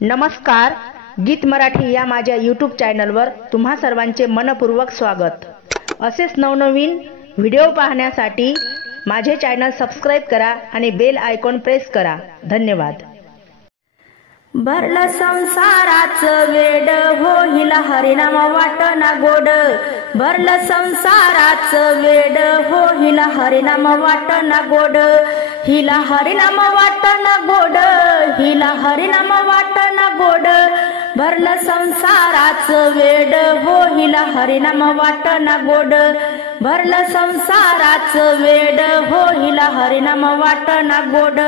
नमस्कार, गीत मराठी या माझ्या यूट्यूब चॅनलवर तुम्हा सर्वांचे मनपूर्वक स्वागत। असेच नवनवीन व्हिडिओ पाहण्यासाठी माझे चॅनल सबस्क्राइब करा आणि बेल आयकॉन प्रेस करा। धन्यवाद। भरलं संसाराचं वेड हो हिला हरिनाम वाटना गोड। भरलं संसाराचं वेड हो हिला हरिनाम वाटना गोड। हिला हरिनाम वाटना गोड, हिला हरिनाम वाटना गोड। भरलं संसाराचं वेड हो हिला हरिनाम वाटना गोड। भरलं संसाराचं वेड हो हिला हरिनाम वाटना गोड।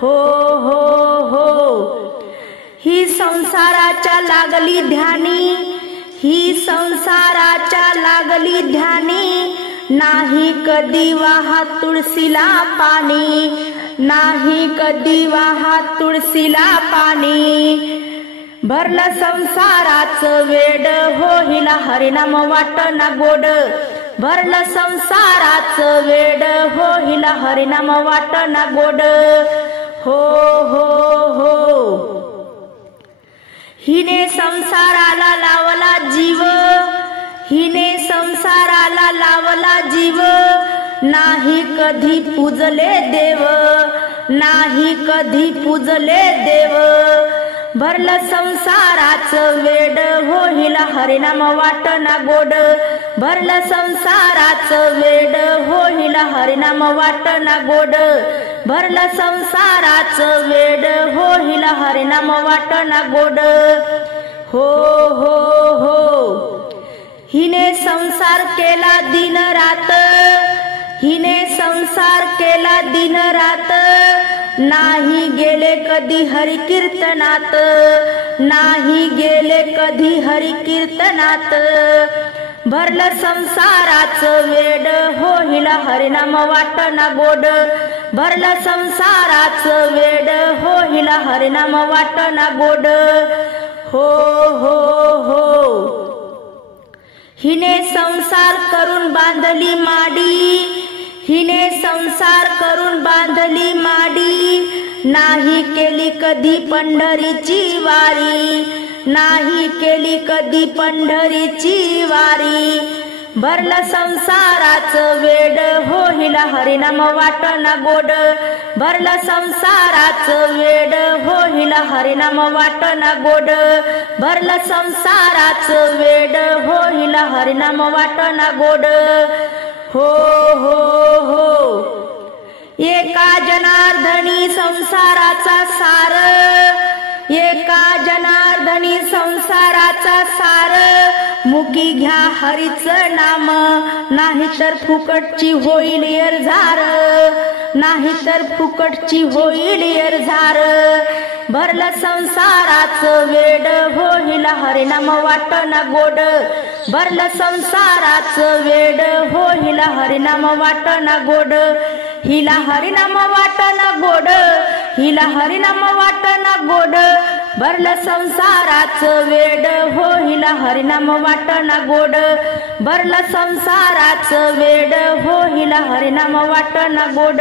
हो हो हो ही संसाराच्या लागली ध्यानी, ही संसाराच्या लागली ध्यानी। नाही कधी वाहत तुळशीला पाणी, नाही कधी वाहत तुळशीला पाणी। भरलं संसाराचं वेड हो हिला हरिनाम वाटना गोड। भरलं संसाराचं वेड हो हिला हरिनाम वाटना गोड। हो हो हो हिने संसाराला लावला जीव, हिने संसाराला लावला जीव। नाही कधी पूजले देव, नाही कधी पूजले देव। भरलं संसाराचं वेड हो हिला हरिनाम वाटना गोड। भरलं संसाराचं वेड हो हिला हरिनाम वाटना गोड। भरलं संसाराचं वेड हो हिला हरिनाम वाटना गोड। हो हो हो हिने संसार केला दिन रात, हिने संसार केला दिन रात। नाही गेले कधी हरि कीर्तनात, नाही गेले कधी हरि कीर्तनात। भरलं संसाराचं वेड हो हिला हरिनाम वाटना गोड। भरलं संसाराचं वेड हो हिला हरिनाम वाटना गोड। हो हो हो हिने संसार करून बांधली माडी, हिने संसार करून बांधली माडी। नाही केली कधी पंढरीची वारी, नाही केली कधी पंढरीची वारी। भरलं संसाराचं वेड हो हिला हरिनाम वाटना गोड। भरलं संसाराचं वेड हो हिला हरिनाम वाटना गोड। भरलं संसाराचं वेड हो हिला हरिनाम वाटना गोड। हो हो हो एका जनार्दनी संसाराचा सार, एका जनार्दनी संसाराचा सार। मुकी घ्या हरीचं नाम, नाही तर फुकटची होईल एरझार, नाही तर फुकटची होईल एरझार। भरलं संसाराचं वेड हो हिला हरिनाम वाटना गोड। भरलं संसाराचं वेड हो हिला हरिनाम वाटना गोड। हिला हरिनाम वाटना गोड, हिला हरिनाम वाटना गोड। भरलं संसाराचं वेड हो हिला हरिनाम वाटना गोड। भरलं संसाराचं वेड हो हिला हरिनाम वाटना गोड।